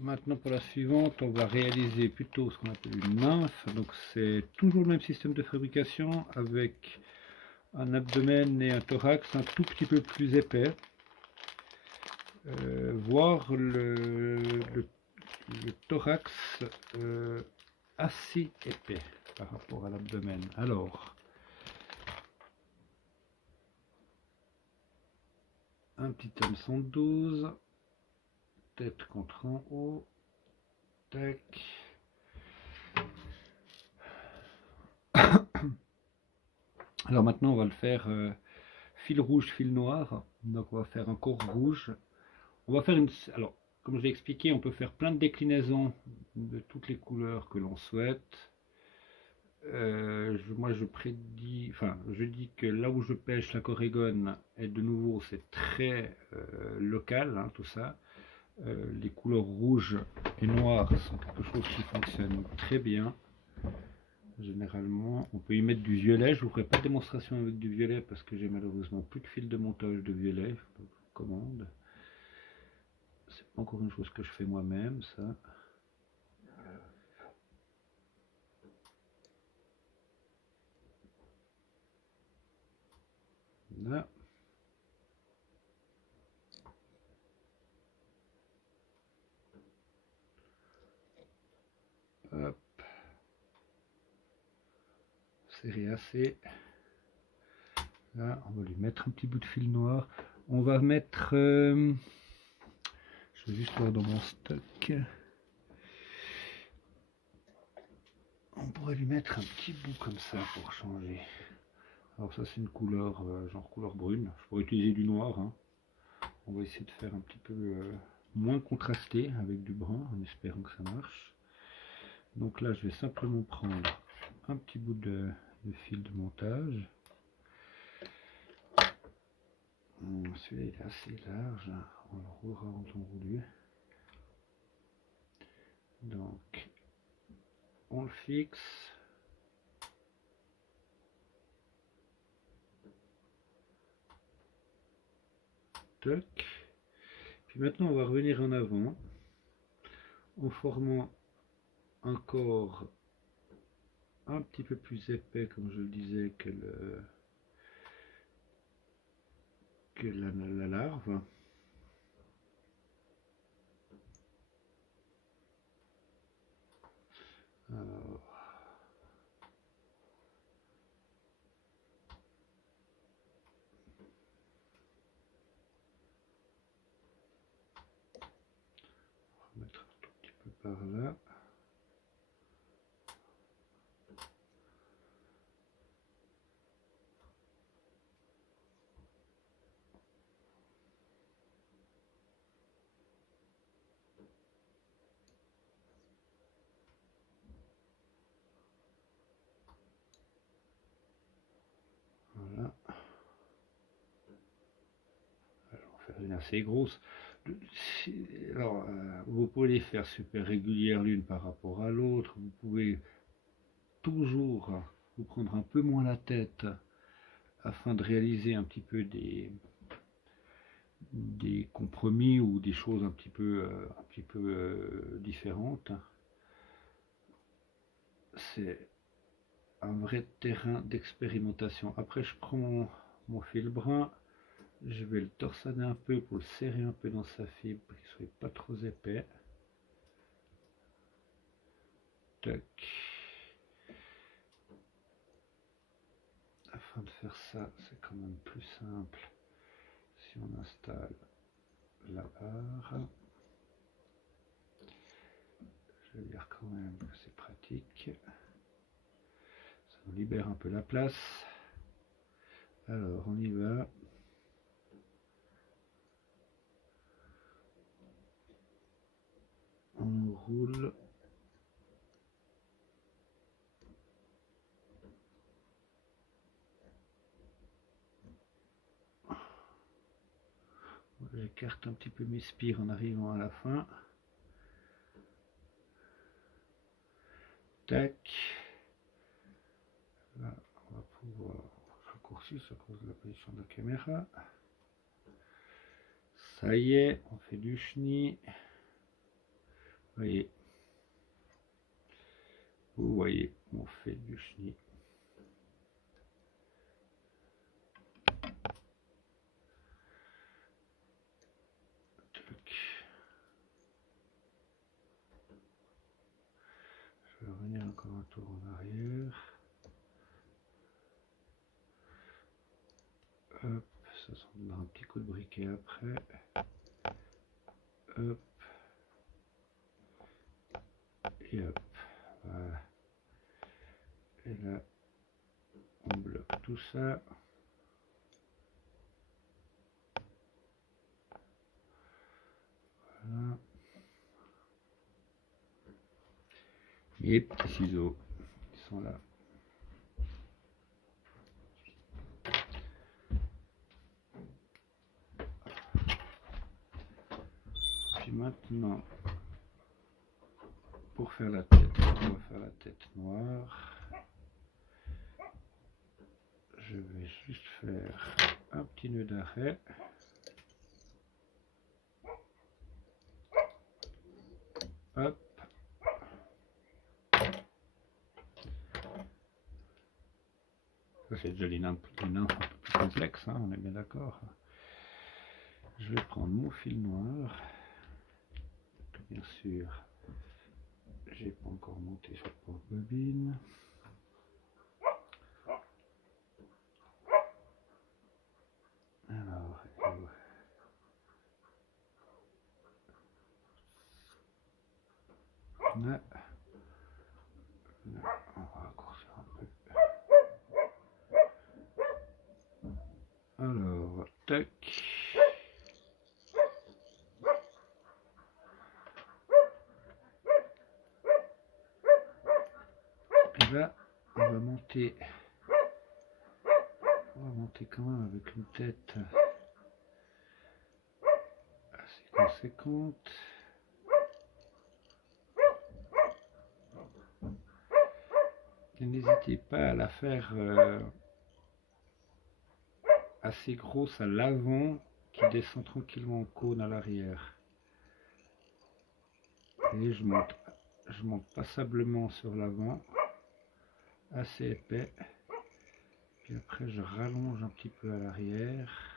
Maintenant pour la suivante, on va réaliser plutôt ce qu'on appelle une nymphe. Donc c'est toujours le même système de fabrication avec un abdomen et un thorax un tout petit peu plus épais. Voire le thorax assez épais par rapport à l'abdomen. Alors, un petit hameçon de 12, tête contre en haut, tac. Alors maintenant on va le faire fil rouge, fil noir. Donc on va faire un corps rouge. On va faire une... Alors, comme je l'ai expliqué, on peut faire plein de déclinaisons de toutes les couleurs que l'on souhaite. Moi je prédis, enfin je dis que là où je pêche la corégone, et de nouveau c'est très local, hein, tout ça. Les couleurs rouges et noires sont quelque chose qui fonctionne très bien. Généralement, on peut y mettre du violet. Je ne vous ferai pas de démonstration avec du violet parce que j'ai malheureusement plus de fil de montage de violet. Commande. C'est pas encore une chose que je fais moi-même, ça. Là. Hop. Serré assez. Là, on va lui mettre un petit bout de fil noir. On va mettre... je vais juste voir dans mon stock. On pourrait lui mettre un petit bout comme ça pour changer. Alors ça c'est une couleur, genre couleur brune. Je pourrais utiliser du noir. Hein. On va essayer de faire un petit peu moins contrasté avec du brun, en espérant que ça marche. Donc là je vais simplement prendre un petit bout de fil de montage. Celui-là il est assez large, on le roulera en temps voulu. Donc on le fixe. Toc. Puis maintenant on va revenir en avant en formant un corps un petit peu plus épais, comme je le disais, que la larve. Alors, on va mettre un tout petit peu par là. Voilà. Alors, on va faire une assez grosse. Alors, vous pouvez les faire super régulières l'une par rapport à l'autre. Vous pouvez toujours vous prendre un peu moins la tête afin de réaliser un petit peu des compromis ou des choses un petit peu différentes. C'est un vrai terrain d'expérimentation. Après, je prends mon fil brun, je vais le torsader un peu pour le serrer un peu dans sa fibre pour qu'il ne soit pas trop épais. Tac. Afin de faire ça, c'est quand même plus simple si on installe la barre. Je vais dire quand même que c'est pratique. Ça nous libère un peu la place. Alors, on y va. On roule. J'écarte un petit peu mes spires en arrivant à la fin. Tac. Là, on va pouvoir raccourcir à cause de la position de la caméra. Ça y est, on fait du chenille. voyez, vous voyez, on fait du chenille. Je vais revenir encore un tour en arrière. Hop, ça donnera un petit coup de briquet après. Hop. Et hop. Voilà. Et là, on bloque tout ça. Voilà. Et petits ciseaux, ils sont là. Puis maintenant, pour faire la tête, on va faire la tête noire. Je vais juste faire un petit nœud d'arrêt. Hop. Ça c'est déjà une nymphe un peu plus complexe, hein, on est bien d'accord. Je vais prendre mon fil noir. Bien sûr, j'ai pas encore monté sur la bobine. Alors, là, on va raccourcir un peu. Alors, tac. Et là, on va monter quand même avec une tête assez conséquente. Et n'hésitez pas à la faire assez grosse à l'avant qui descend tranquillement en cône à l'arrière. Et je monte passablement sur l'avant, assez épais. Puis après je rallonge un petit peu à l'arrière.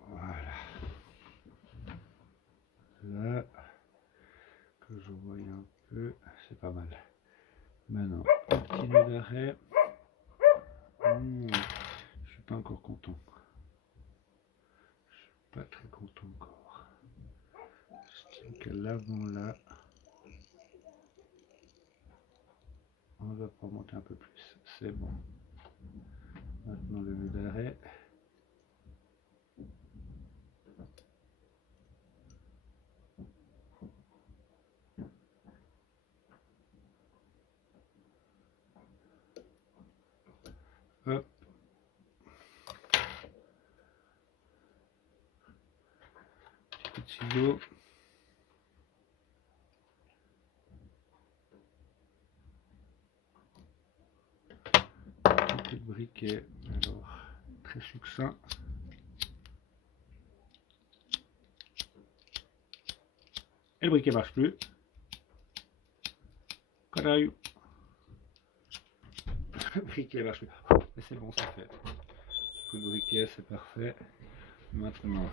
Voilà. Là, que je voie un peu, c'est pas mal. Maintenant, un petit nœud d'arrêt. Je suis pas encore content. Je suis pas très content encore. Je tiens qu'à l'avant là. On va pas monter un peu plus. C'est bon. Maintenant le nœud d'arrêt. Hop. Petit coup de ciseau. Un peu de briquet. Alors, très succinct. Et le briquet marche plus. Caraï. Le briquet marche plus. Mais c'est bon, ça fait. Coup de briquet, c'est parfait. Maintenant,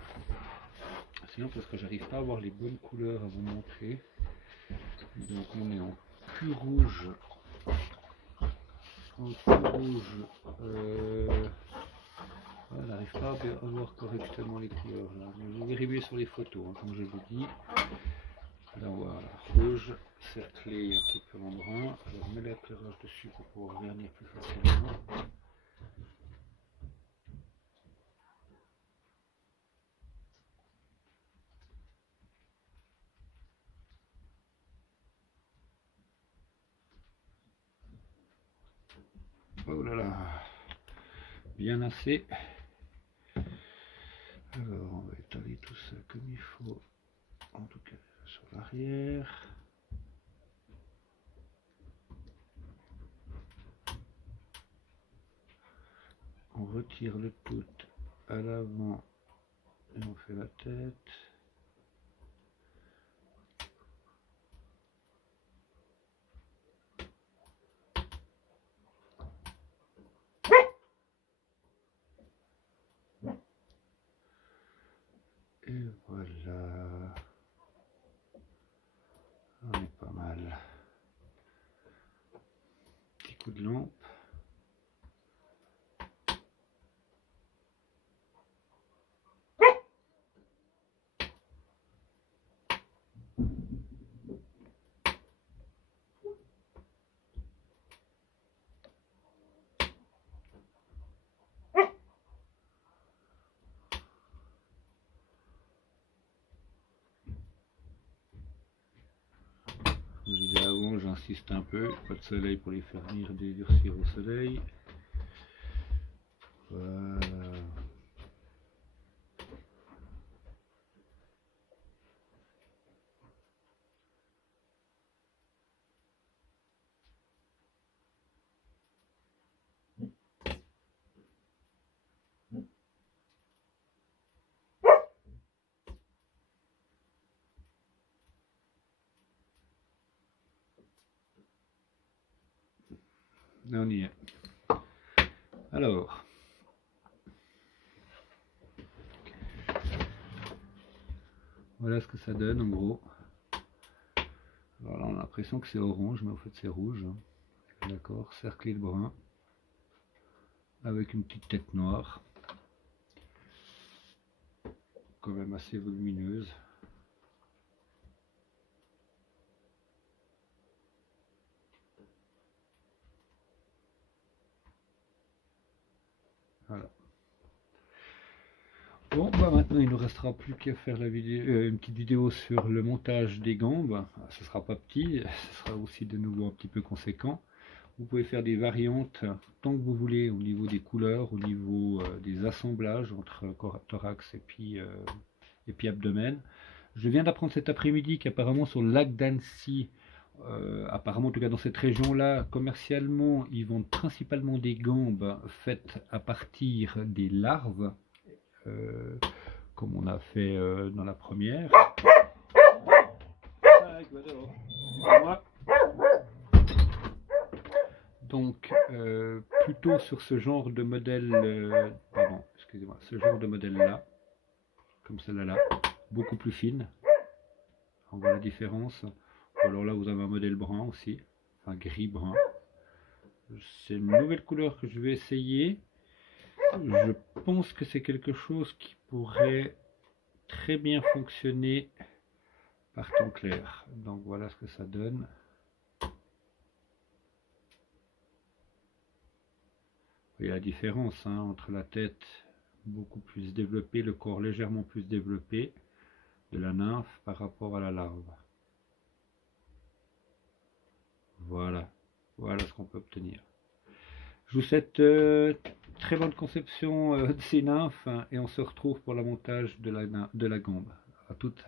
sinon parce que j'arrive pas à avoir les bonnes couleurs à vous montrer. Donc on est en pur rouge. En pur rouge. On n'arrive pas à voir correctement les couleurs là. Mais vous vérifiez sur les photos, hein, comme je vous dis. Là on voit rouge, cerclé un petit peu en brun. Alors je mets l'éclairage dessus pour pouvoir vernir plus facilement. Oh là là, bien assez. Alors on va étaler tout ça comme il faut, en tout cas sur l'arrière. tire le tout à l'avant et on fait la tête. Et voilà, on est pas mal. Petit coup de lampe. Je disais avant, j'insiste un peu, pas de soleil pour les faire venir durcir au soleil. Voilà. On y est. Alors, voilà ce que ça donne en gros. Alors là, on a l'impression que c'est orange, mais en fait c'est rouge. D'accord, cerclé de brun, avec une petite tête noire, quand même assez volumineuse. Voilà. Bon, bah maintenant il ne nous restera plus qu'à faire la vidéo, une petite vidéo sur le montage des gambes. Ce ne sera pas petit, ce sera aussi de nouveau un petit peu conséquent. Vous pouvez faire des variantes tant que vous voulez au niveau des couleurs, au niveau des assemblages entre thorax et puis abdomen. Je viens d'apprendre cet après-midi qu'apparemment sur le lac d'Annecy, apparemment en tout cas dans cette région-là, commercialement, ils vendent principalement des gambes faites à partir des larves. Comme on a fait dans la première. Donc plutôt sur ce genre de modèle, pardon, excusez-moi, ce genre de modèle là, comme celle-là, beaucoup plus fine. On voit la différence. Ou alors là vous avez un modèle brun aussi, enfin gris brun. C'est une nouvelle couleur que je vais essayer. Je pense que c'est quelque chose qui pourrait très bien fonctionner par temps clair. Donc voilà ce que ça donne. Vous voyez la différence hein, entre la tête beaucoup plus développée, le corps légèrement plus développé de la nymphe par rapport à la larve. Voilà, voilà ce qu'on peut obtenir. Je vous souhaite très bonne conception de ces nymphes hein, et on se retrouve pour le montage de la gambe. À toutes.